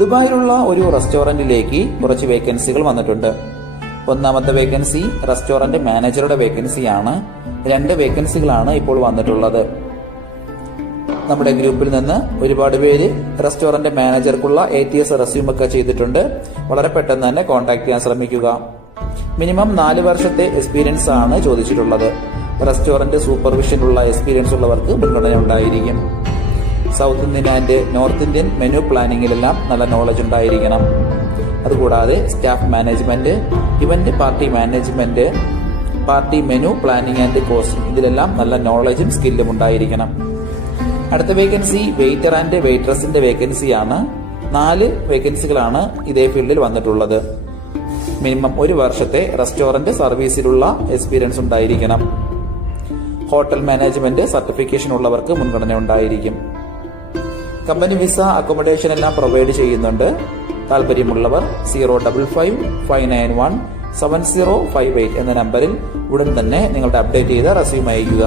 ദുബായിലുള്ള ഒരു റെസ്റ്റോറന്റിലേക്ക് കുറച്ച് വേക്കൻസികൾ വന്നിട്ടുണ്ട്. ഒന്നാമത്തെ വേക്കൻസി റെസ്റ്റോറന്റ് മാനേജറുടെ വേക്കൻസിയാണ്. 2 വേക്കൻസികളാണ് ഇപ്പോൾ വന്നിട്ടുള്ളത്. നമ്മുടെ ഗ്രൂപ്പിൽ നിന്ന് ഒരുപാട് പേര് റെസ്റ്റോറന്റ് മാനേജർക്കുള്ള ATS റെസ്യൂം ഒക്കെ ചെയ്തിട്ടുണ്ട്. വളരെ പെട്ടെന്ന് തന്നെ കോൺടാക്ട് ചെയ്യാൻ ശ്രമിക്കുക. മിനിമം 4 വർഷത്തെ എക്സ്പീരിയൻസ് ആണ് ചോദിച്ചിട്ടുള്ളത്. റെസ്റ്റോറന്റ് സൂപ്പർവിഷനുള്ള എക്സ്പീരിയൻസ് ഉള്ളവർക്ക് മുൻഗണന ഉണ്ടായിരിക്കും. South Indian and north Indian menu പ്ലാനിങ്ങിലെല്ലാം നല്ല നോളജ് ഉണ്ടായിരിക്കണം. അതുകൂടാതെ staff management, event party management, party menu planning and costing, ഇതിലെല്ലാം നല്ല നോളജും സ്കില്ലും ഉണ്ടായിരിക്കണം. അടുത്ത വേക്കൻസി വെയിറ്റർ ആൻഡ് വെയിട്രസിന്റെ വേക്കൻസിയാണ്. 4 വേക്കൻസികളാണ് ഇതേ ഫീൽഡിൽ വന്നിട്ടുള്ളത്. മിനിമം 1 വർഷത്തെ റെസ്റ്റോറന്റ് സർവീസിലുള്ള എക്സ്പീരിയൻസ് ഉണ്ടായിരിക്കണം. ഹോട്ടൽ മാനേജ്മെന്റ് സർട്ടിഫിക്കേഷൻ ഉള്ളവർക്ക് മുൻഗണന ഉണ്ടായിരിക്കും. കമ്പനി വിസ, അക്കോമഡേഷൻ എല്ലാം പ്രൊവൈഡ് ചെയ്യുന്നുണ്ട്. താല്പര്യമുള്ളവർ 055-591-7058 എന്ന നമ്പറിൽ ഉടൻ തന്നെ നിങ്ങളുടെ അപ്ഡേറ്റ് ചെയ്ത റെസ്യൂം അയക്കുക.